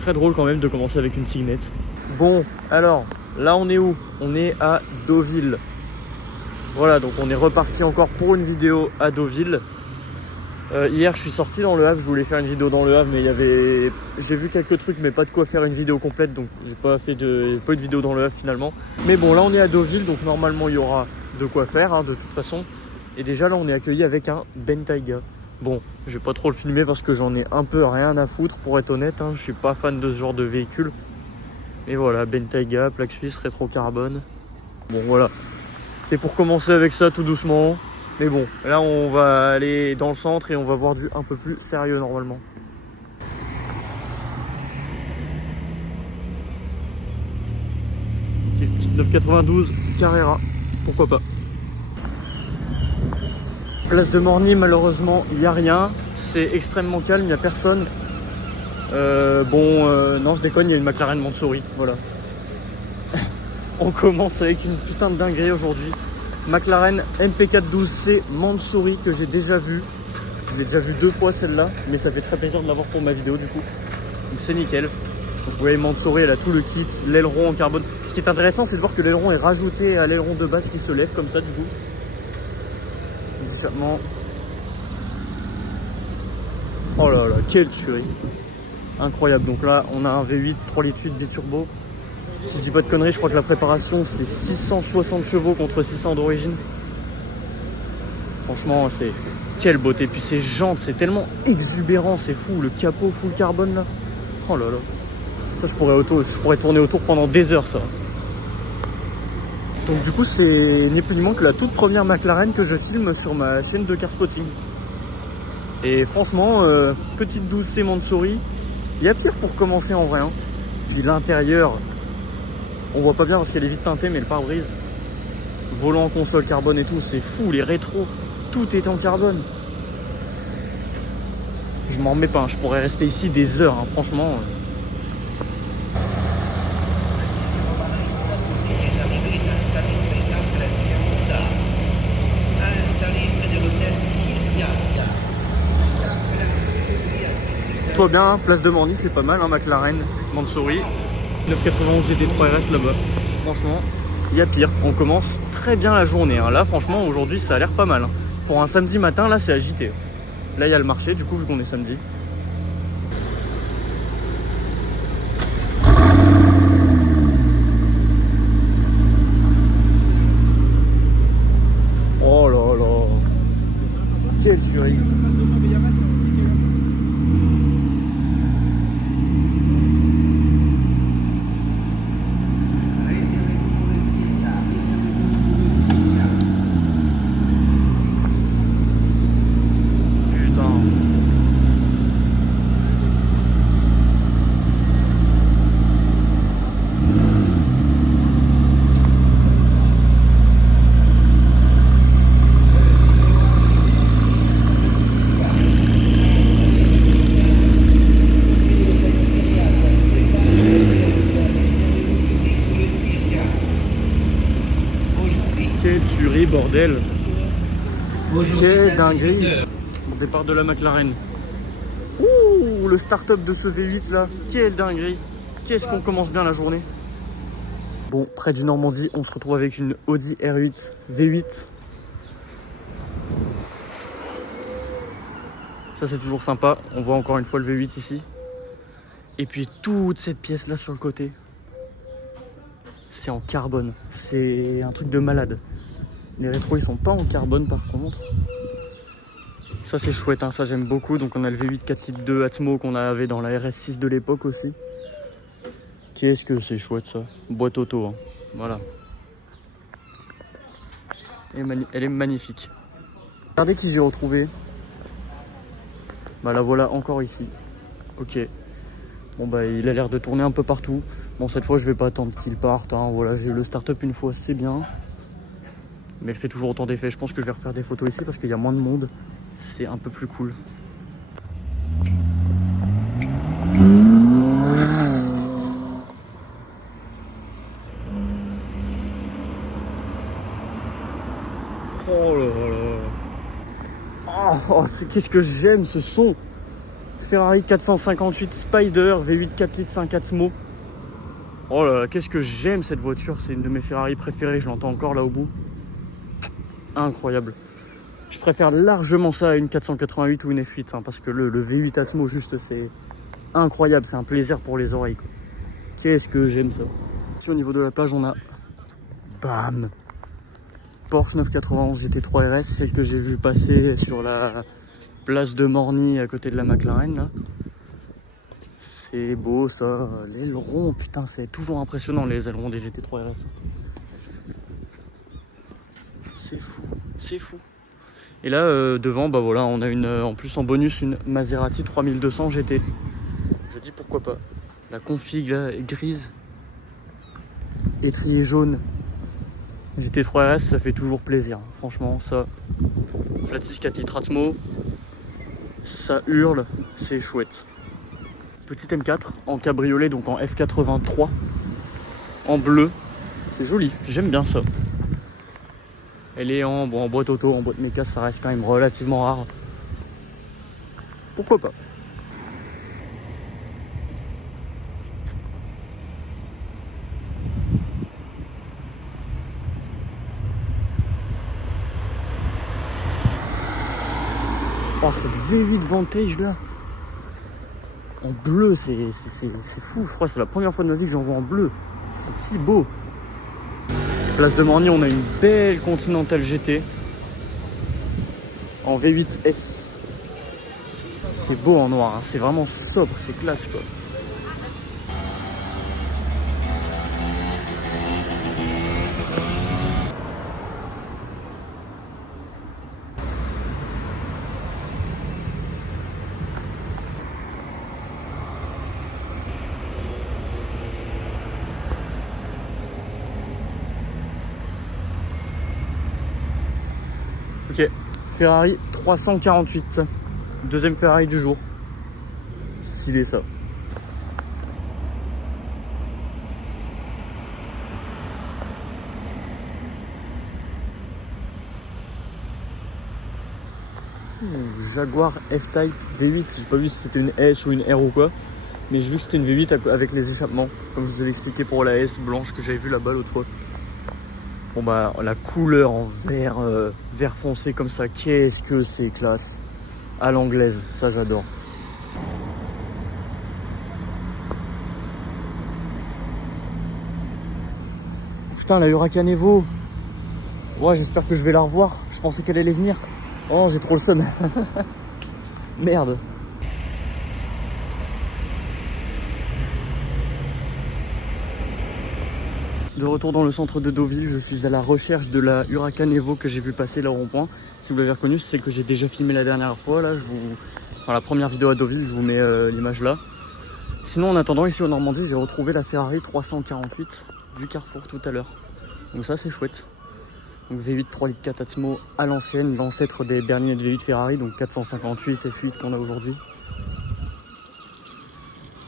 Très drôle quand même de commencer avec une Cygnette. Bon, alors, là on est où? On est à Deauville. Voilà, donc on est reparti encore pour une vidéo à Deauville. Hier je suis sorti dans le Havre, je voulais faire une vidéo dans le Havre, mais j'ai vu quelques trucs mais pas de quoi faire une vidéo complète, donc j'ai pas eu de vidéo dans le Havre finalement. Mais bon, là on est à Deauville, donc normalement il y aura de quoi faire hein, de toute façon. Et déjà là on est accueilli avec un Bentayga. Bon, je vais pas trop le filmer parce que j'en ai un peu rien à foutre pour être honnête, hein. Je suis pas fan de ce genre de véhicule. Mais voilà, Bentayga, plaque suisse, rétro-carbone. Bon voilà, c'est pour commencer avec ça tout doucement. Mais bon, là on va aller dans le centre et on va voir du un peu plus sérieux normalement. Ok, 992 Carrera, pourquoi pas. Place de Morny, malheureusement il n'y a rien, c'est extrêmement calme, il n'y a personne. Non je déconne, il y a une McLaren Mansouri, voilà. On commence avec une putain de dinguerie aujourd'hui. McLaren MP412C Mansouri que j'ai déjà vu. Je l'ai déjà vu 2 fois celle-là, mais ça fait très plaisir de l'avoir pour ma vidéo du coup. Donc c'est nickel. Donc vous voyez Mansouri, elle a tout le kit, l'aileron en carbone. Ce qui est intéressant, c'est de voir que l'aileron est rajouté à l'aileron de base qui se lève comme ça du coup. Les échappements. Oh là là, quelle tuerie. Incroyable. Donc là, on a un V8 3 litres 8 biturbo. Si je dis pas de conneries, je crois que la préparation c'est 660 chevaux contre 600 d'origine. Franchement, c'est quelle beauté. Puis ces jantes, c'est tellement exubérant, c'est fou. Le capot full carbone là. Oh là là. Ça, je pourrais tourner autour pendant des heures, ça. Donc du coup, c'est ni plus ni moins que la toute première McLaren que je filme sur ma chaîne de car spotting. Et franchement, petite 12C Mansouri, il y a pire pour commencer en vrai. Hein. Puis l'intérieur, on voit pas bien parce qu'elle est vite teintée, mais le pare-brise, volant, console, carbone et tout, c'est fou. Les rétros, tout est en carbone. Je m'en remets pas, hein. Je pourrais rester ici des heures, hein. Franchement. Toi bien, place de Morny, c'est pas mal, hein, McLaren Mansouri. 991 GT3 RS là-bas. Franchement, il y a pire. On commence très bien la journée. Hein. Là, franchement, aujourd'hui, ça a l'air pas mal. Hein. Pour un samedi matin, là, c'est agité. Là, il y a le marché, du coup, vu qu'on est samedi. Oh là là. Quelle tuerie. Bordel. Quelle dinguerie. Départ de la McLaren. Ouh, le start-up de ce V8 là. Quelle dinguerie. Qu'est-ce qu'on commence bien la journée. Bon, près du Normandie, on se retrouve avec une Audi R8 V8. Ça c'est toujours sympa. On voit encore une fois le V8 ici. Et puis toute cette pièce là sur le côté. C'est en carbone. C'est un truc de malade. Les rétros ils sont pas en carbone par contre. Ça c'est chouette, hein, ça j'aime beaucoup. Donc on a le V8 4 litres 2 Atmo qu'on avait dans la RS6 de l'époque aussi. Qu'est-ce que c'est chouette ça. Boîte auto, hein. Voilà. Elle est magnifique. Regardez qui j'ai retrouvé. Bah la voilà encore ici. Ok. Bon bah il a l'air de tourner un peu partout. Bon cette fois je vais pas attendre qu'il parte, hein. Voilà, j'ai eu le start-up une fois, c'est bien. Mais elle fait toujours autant d'effets. Je pense que je vais refaire des photos ici parce qu'il y a moins de monde. C'est un peu plus cool. Oh là là. Oh, qu'est-ce que j'aime ce son. Ferrari 458 Spider V8 4 litres 5 Atmo. Oh là là, qu'est-ce que j'aime cette voiture, c'est une de mes Ferrari préférées, je l'entends encore là au bout. Incroyable. Je préfère largement ça à une 488 ou une F8 hein, parce que le V8 Atmo juste c'est incroyable, c'est un plaisir pour les oreilles. Qu'est-ce que j'aime ça. Ici au niveau de la plage on a bam Porsche 991 GT3 RS, celle que j'ai vu passer sur la place de Morny à côté de la McLaren là. C'est beau ça, l'aileron, putain c'est toujours impressionnant les ailerons des GT3 RS. C'est fou, c'est fou. Et là devant, bah voilà, on a une, en plus en bonus une Maserati 3200 GT. Je dis pourquoi pas. La config là est grise, étrier jaune. GT3 RS ça fait toujours plaisir, franchement ça. Flatis 4 litres Atmo, ça hurle, c'est chouette. Petite M4 en cabriolet, donc en F83 en bleu, c'est joli, j'aime bien ça. Elle est en boîte auto, en boîte méca, ça reste quand même relativement rare. Pourquoi pas. Oh cette V8 Vantage là en bleu, c'est fou, je crois que c'est la première fois de ma vie que j'en vois en bleu. C'est si beau. Place de Morny, on a une belle Continental GT en V8S. C'est beau en noir, hein. C'est vraiment sobre, c'est classe quoi. Ok, Ferrari 348, deuxième Ferrari du jour. Stylé ça. Jaguar F-Type V8, j'ai pas vu si c'était une S ou une R ou quoi, mais j'ai vu que c'était une V8 avec les échappements, comme je vous avais expliqué pour la S blanche que j'avais vu là-bas l'autre fois. Bon bah la couleur en vert, vert foncé comme ça, qu'est-ce que c'est classe. À l'anglaise, ça j'adore. Putain la Huracan Evo. Ouais j'espère que je vais la revoir, je pensais qu'elle allait venir. Oh j'ai trop le seum. Merde. De retour dans le centre de Deauville, je suis à la recherche de la Huracan Evo que j'ai vu passer là au rond-point. Si vous l'avez reconnue, c'est celle que j'ai déjà filmée la dernière fois. Là, enfin, la première vidéo à Deauville, je vous mets l'image là. Sinon, en attendant, ici en Normandie, j'ai retrouvé la Ferrari 348 du Carrefour tout à l'heure. Donc ça, c'est chouette. Donc V8 3 litres 4 Atmo à l'ancienne, l'ancêtre des berlines de V8 Ferrari, donc 458 F8 qu'on a aujourd'hui.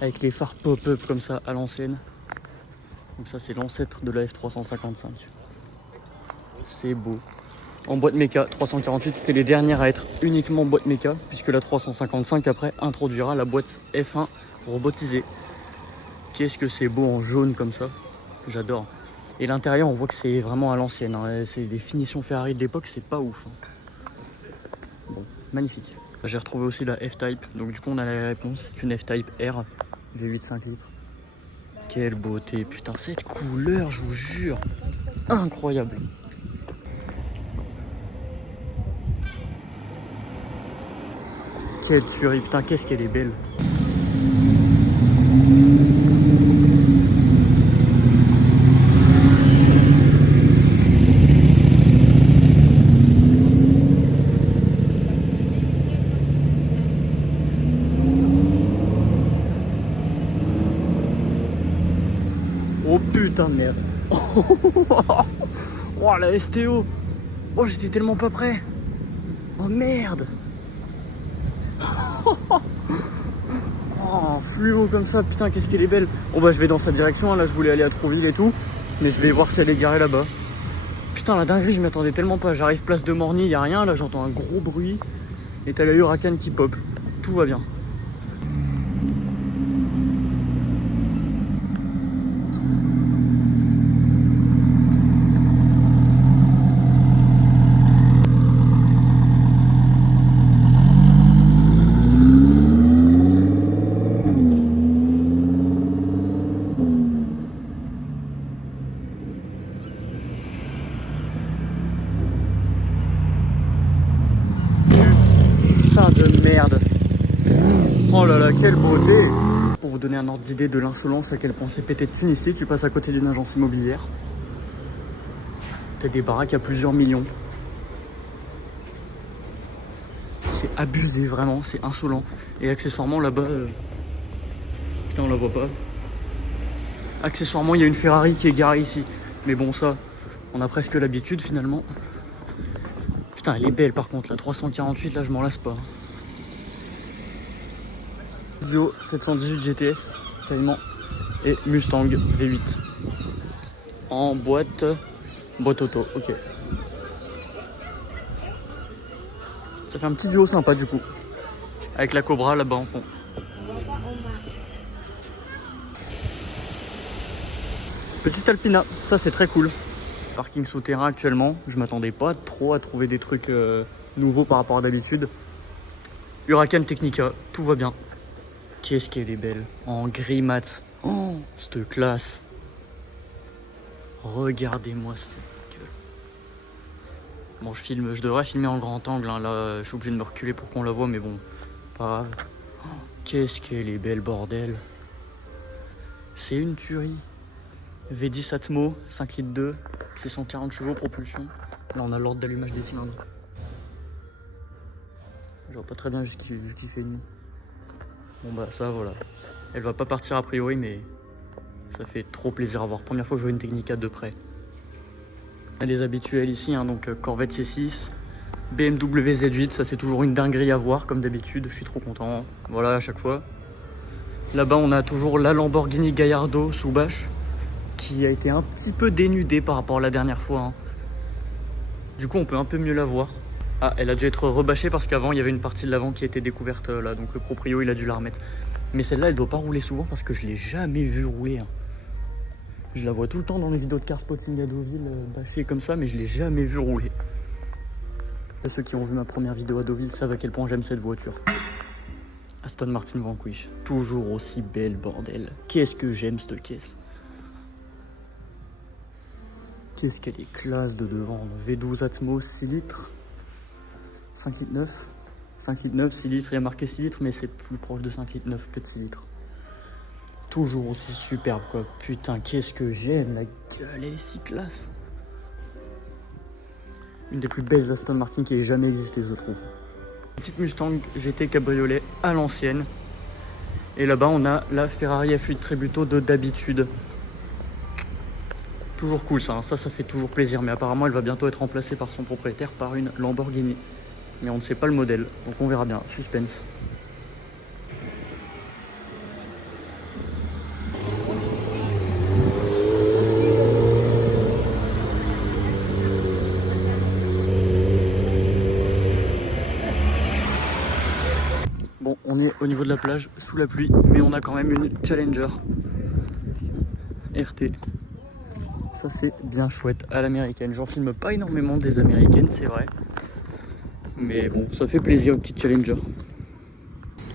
Avec les phares pop-up comme ça à l'ancienne. Donc ça c'est l'ancêtre de la F355. C'est beau. En boîte méca, 348 c'était les dernières à être uniquement boîte méca, puisque la 355 après introduira la boîte F1 robotisée. Qu'est-ce que c'est beau en jaune comme ça, j'adore. Et l'intérieur on voit que c'est vraiment à l'ancienne, hein. C'est des finitions Ferrari de l'époque, c'est pas ouf. Bon, magnifique. J'ai retrouvé aussi la F-Type, donc du coup on a la réponse, c'est une F-Type R, V8 5 litres. Quelle beauté, putain, cette couleur, je vous jure, incroyable. Quelle tuerie, putain, qu'est-ce qu'elle est belle. Oh putain de merde. Oh la STO. Oh j'étais tellement pas prêt. Oh merde. Oh fluo comme ça, putain qu'est-ce qu'elle est belle. Bon bah je vais dans sa direction, hein. Là je voulais aller à Trouville et tout. Mais je vais voir si elle est garée là-bas. Putain la dinguerie, je m'y attendais tellement pas. J'arrive place de Morny, y a rien, là j'entends un gros bruit. Et t'as la Huracan qui pop. Tout va bien. de merde. Oh là là, quelle beauté! Pour vous donner un ordre d'idée de l'insolence à quel point c'est pété de thunes ici, tu passes à côté d'une agence immobilière. T'as des baraques à plusieurs millions. C'est abusé vraiment, c'est insolent. Et accessoirement là-bas... Putain, on la voit pas. Accessoirement, il y a une Ferrari qui est garée ici. Mais bon, ça, on a presque l'habitude finalement. Putain, elle est belle par contre, la 348, là, je m'en lasse pas. Duo 718 GTS, Caïman et Mustang V8. En boîte auto, ok. Ça fait un petit duo sympa du coup. Avec la Cobra là-bas en fond. Petite Alpina, ça c'est très cool. Parking souterrain actuellement, je m'attendais pas trop à trouver des trucs nouveaux par rapport à d'habitude. Huracan Technica, tout va bien. Qu'est-ce qu'elle est belle, en gris mat. Oh, cette classe. Regardez-moi cette gueule. Bon, je devrais filmer en grand angle, hein. Là je suis obligé de me reculer pour qu'on la voit, mais bon, pas grave. Oh, qu'est-ce qu'elle est belle, bordel. C'est une tuerie. V10 Atmo, 5 litres 2, 640 chevaux, propulsion. Là on a l'ordre d'allumage des cylindres. Je vois pas très bien vu qu'il fait nuit. Bon bah ça voilà. Elle va pas partir a priori, mais ça fait trop plaisir à voir. Première fois que je vois une Technica de près. On a des habituels ici, hein, donc Corvette C6, BMW Z8, ça c'est toujours une dinguerie à voir comme d'habitude, je suis trop content. Voilà à chaque fois. Là-bas on a toujours la Lamborghini Gallardo sous bâche, qui a été un petit peu dénudée par rapport à la dernière fois, hein. Du coup on peut un peu mieux la voir. Ah, elle a dû être rebâchée parce qu'avant il y avait une partie de l'avant qui était découverte là, donc le proprio il a dû la remettre. Mais celle-là elle doit pas rouler souvent parce que je l'ai jamais vue rouler, hein. Je la vois tout le temps dans les vidéos de car spotting à Deauville, bâchée comme ça, mais je l'ai jamais vue rouler. Et ceux qui ont vu ma première vidéo à Deauville savent à quel point j'aime cette voiture. Aston Martin Vanquish, toujours aussi belle, bordel. Qu'est-ce que j'aime cette caisse. Qu'est-ce qu'elle est classe de devant. V12 Atmo 6 litres, 5 litres 9, 5 litres 9, 6 litres, il y a marqué 6 litres, mais c'est plus proche de 5 litres 9 que de 6 litres. Toujours aussi superbe quoi. Putain, qu'est-ce que j'aime, la gueule, elle est si classe. Une des plus belles Aston Martin qui ait jamais existé, je trouve. Petite Mustang GT cabriolet à l'ancienne. Et là-bas, on a la Ferrari F8 Tributo de d'habitude. Toujours cool ça, hein. Ça fait toujours plaisir. Mais apparemment, elle va bientôt être remplacée par son propriétaire par une Lamborghini. Mais on ne sait pas le modèle, donc on verra bien. Suspense. Bon, on est au niveau de la plage, sous la pluie, mais on a quand même une Challenger RT. Ça c'est bien chouette, à l'américaine. J'en filme pas énormément des américaines, c'est vrai. Mais bon, ça fait plaisir, une petite Challenger.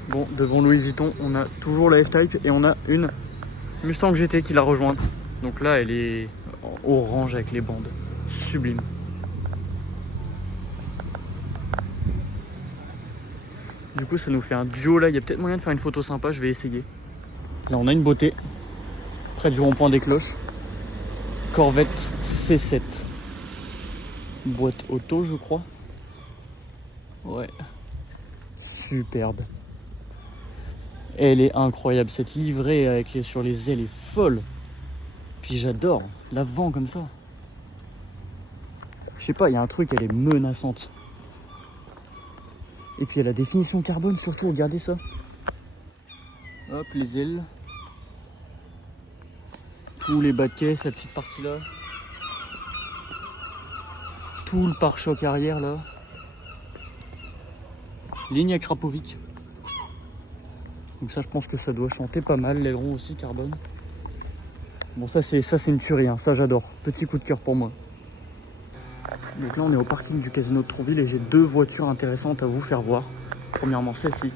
Bon, devant Louis Vuitton, on a toujours la F-Type et on a une Mustang GT qui l'a rejointe. Donc là, elle est orange avec les bandes. Sublime. Du coup, ça nous fait un duo là. Il y a peut-être moyen de faire une photo sympa, je vais essayer. Là, on a une beauté, près du rond-point des cloches. Corvette C7. Boîte auto, je crois. Ouais. Superbe. Elle est incroyable. Cette livrée avec sur les ailes est folle. Puis j'adore l'avant comme ça. Je sais pas, il y a un truc, elle est menaçante. Et puis elle a des finitions carbone surtout, regardez ça. Hop, les ailes. Tous les bas de caisse, la petite partie là. Tout le pare-choc arrière là. Ligne à Krapovic. Donc ça je pense que ça doit chanter pas mal. L'aileron aussi carbone. Bon ça c'est une tuerie, hein. Ça j'adore. Petit coup de cœur pour moi. Donc là on est au parking du casino de Tronville et j'ai deux voitures intéressantes à vous faire voir. Premièrement celle-ci,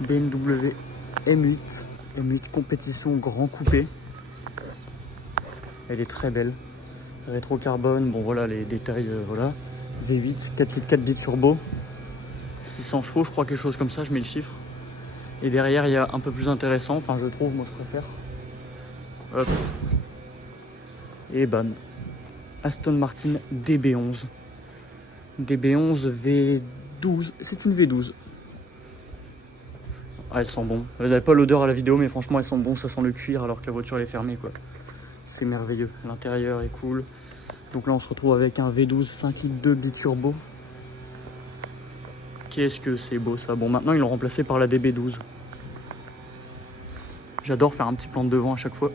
BMW M8, M8 compétition grand coupé. Elle est très belle. Rétro carbone, bon voilà les détails, voilà. V8, 4 litres 4 bits turbo. 600 chevaux, je crois, quelque chose comme ça, je mets le chiffre. Et derrière, il y a un peu plus intéressant, enfin je trouve, moi je préfère. Hop. Et bam. Aston Martin DB11. DB11 V12, c'est une V12. Ah, elles sont bonnes. Vous n'avez pas l'odeur à la vidéo, mais franchement elles sont bonnes, ça sent le cuir alors que la voiture elle est fermée quoi. C'est merveilleux, l'intérieur est cool. Donc là on se retrouve avec un V12 5 litres 2 biturbo. Qu'est-ce que c'est beau ça. Bon, maintenant ils l'ont remplacé par la DB12. J'adore faire un petit plan de devant à chaque fois.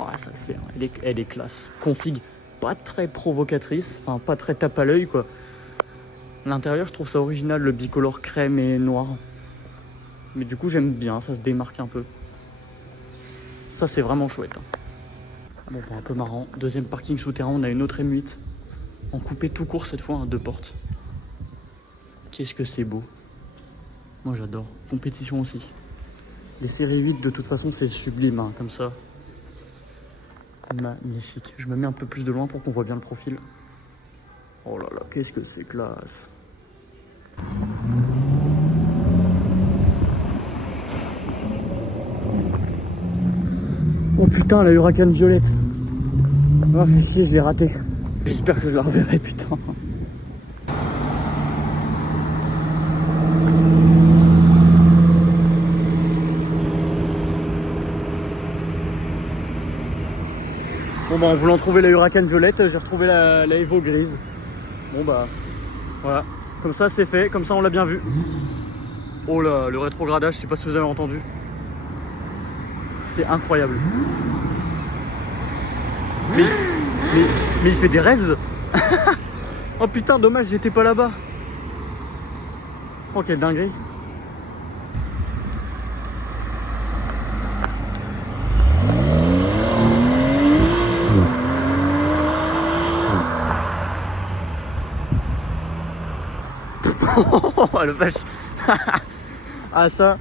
Oh, ça le fait, hein. Elle est classe. Config pas très provocatrice, enfin pas très tape à l'œil quoi. L'intérieur je trouve ça original, le bicolore crème et noir. Mais du coup j'aime bien, ça se démarque un peu. Ça c'est vraiment chouette. Hein. Bon, un peu marrant. Deuxième parking souterrain, on a une autre M8. En coupé tout court cette fois, hein, 2 portes. Qu'est-ce que c'est beau. Moi j'adore. Compétition aussi. Les séries 8 de toute façon c'est sublime, hein, comme ça. Magnifique. Je me mets un peu plus de loin pour qu'on voit bien le profil. Oh là là, qu'est-ce que c'est classe. Oh putain, la Huracan violette. Oh, fait chier, je l'ai raté. J'espère que je la reverrai, putain. Bon bah en voulant trouver la Huracan violette, j'ai retrouvé la Evo grise. Bon bah voilà, comme ça c'est fait, comme ça on l'a bien vu. Oh là, le rétrogradage, je sais pas si vous avez entendu. C'est incroyable. Mais il fait des rêves. Oh putain, dommage, j'étais pas là-bas. Oh quelle dinguerie. Oh le vache. Ah ça.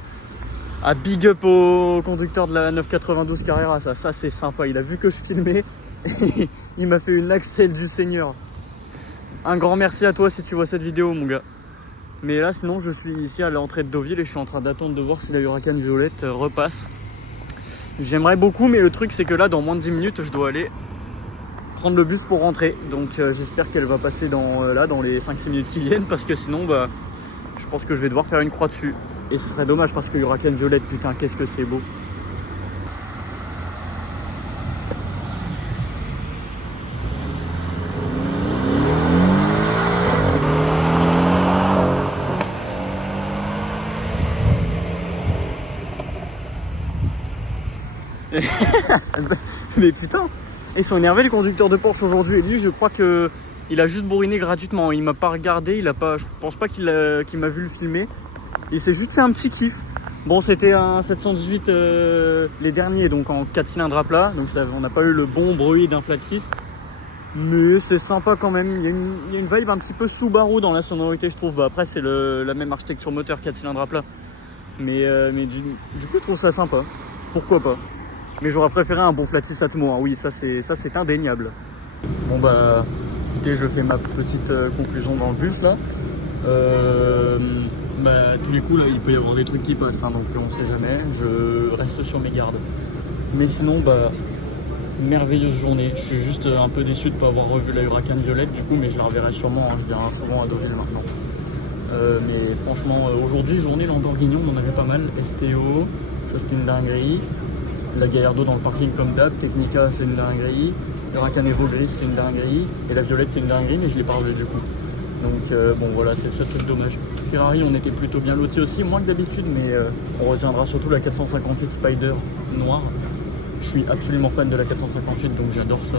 Ah, big up au conducteur de la 992 Carrera, ça c'est sympa. Il a vu que je filmais et il m'a fait une Axel du Seigneur. Un grand merci à toi si tu vois cette vidéo mon gars. Mais là sinon je suis ici à l'entrée de Deauville et je suis en train d'attendre de voir si la Huracan violette repasse. J'aimerais beaucoup mais le truc c'est que là dans moins de 10 minutes je dois aller prendre le bus pour rentrer. Donc j'espère qu'elle va passer dans les 5-6 minutes qui viennent parce que sinon bah, je pense que je vais devoir faire une croix dessus. Et ce serait dommage parce que Huracan violette, putain, qu'est-ce que c'est beau. Mais putain, ils sont énervés les conducteurs de Porsche aujourd'hui. Et lui, je crois que il a juste bourriné gratuitement. Il m'a pas regardé, il a pas, je pense pas qu'il m'a vu le filmer. Il s'est juste fait un petit kiff. Bon, c'était un 718 les derniers, donc en 4 cylindres à plat. Donc ça, on n'a pas eu le bon bruit d'un flat 6. Mais c'est sympa quand même. Il y a une vibe un petit peu Subaru dans la sonorité, je trouve. Bah, après, c'est la même architecture moteur, 4 cylindres à plat. Mais du coup, je trouve ça sympa. Pourquoi pas. Mais j'aurais préféré un bon flat 6 Atmo. Hein. Oui, ça c'est indéniable. Bon bah, écoutez, je fais ma petite conclusion dans le bus là. Bah, tous les coups là il peut y avoir des trucs qui passent hein, donc on sait jamais, je reste sur mes gardes. Mais sinon bah merveilleuse journée, je suis juste un peu déçu de ne pas avoir revu la Huracan violette du coup, mais je la reverrai sûrement, hein, je viendrai souvent à Deauville maintenant. Mais franchement aujourd'hui journée Lamborghini, on en avait pas mal, STO, ça c'était une dinguerie, la Gallardo dans le parking comme d'hab, Technica c'est une dinguerie, Huracan Evo grise c'est une dinguerie, et la violette c'est une dinguerie mais je l'ai pas revu du coup. Donc bon voilà, c'est ce truc dommage. Ferrari on était plutôt bien lotis aussi, moins que d'habitude, mais on retiendra surtout la 458 Spider noire. Je suis absolument fan de la 458 donc j'adore ça.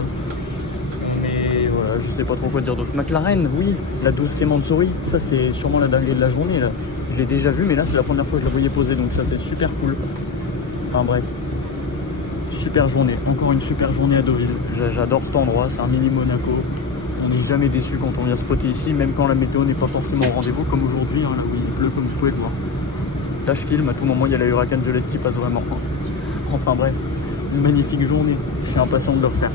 Mais voilà, je sais pas trop quoi dire d'autre. McLaren, oui, la 12 c'est Mansouri, ça c'est sûrement la dinguerie de la journée là. Je l'ai déjà vu mais là c'est la première fois que je la voyais poser donc ça c'est super cool. Enfin bref, super journée, encore une super journée à Deauville. J'adore cet endroit, c'est un mini Monaco. On n'est jamais déçu quand on vient spotter ici, même quand la météo n'est pas forcément au rendez-vous, comme aujourd'hui, hein, là où il pleut, comme vous pouvez le voir. Là, je filme, à tout moment, il y a la Huracan violette qui passe vraiment. Enfin bref, une magnifique journée. Je suis impatient de le refaire.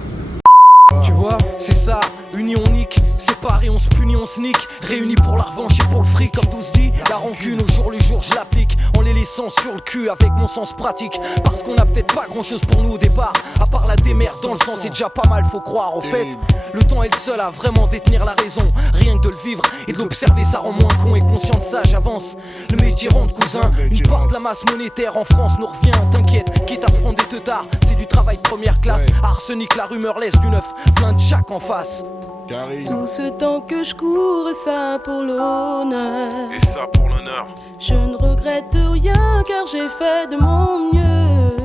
Tu vois, c'est ça, Unis on nique, séparés on se punit, on se nique. Réunis pour la revanche et pour le fric, comme tout se dit. La rancune au jour le jour je l'applique, en les laissant sur le cul avec mon sens pratique. Parce qu'on a peut-être pas grand chose pour nous au départ, à part la démerde dans le sang, c'est déjà pas mal, faut croire. Au fait, le temps est le seul à vraiment détenir la raison. Rien que de le vivre et de l'observer, ça rend moins con. Et conscient de ça, j'avance. Le métier rentre, cousin. Une part de la masse monétaire en France nous revient. T'inquiète, quitte à se prendre des teutards, c'est du travail de première classe. Arsenic, la rumeur laisse du neuf, plein de chaque en face. Tout ce temps que je cours, et ça pour l'honneur. Et ça pour l'honneur. Je ne regrette rien car j'ai fait de mon mieux.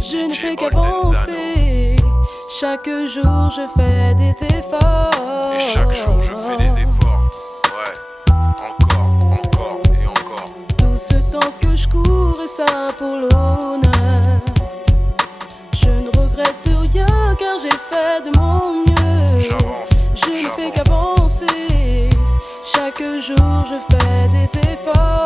Je ne fais qu'avancer. Chaque jour je fais des efforts. Et chaque jour je fais des efforts. Ouais, encore et encore. Tout ce temps que je cours, et ça pour l'honneur. Je ne regrette rien car j'ai fait de mon mieux. Je ne fais qu'avancer. Chaque jour je fais des efforts.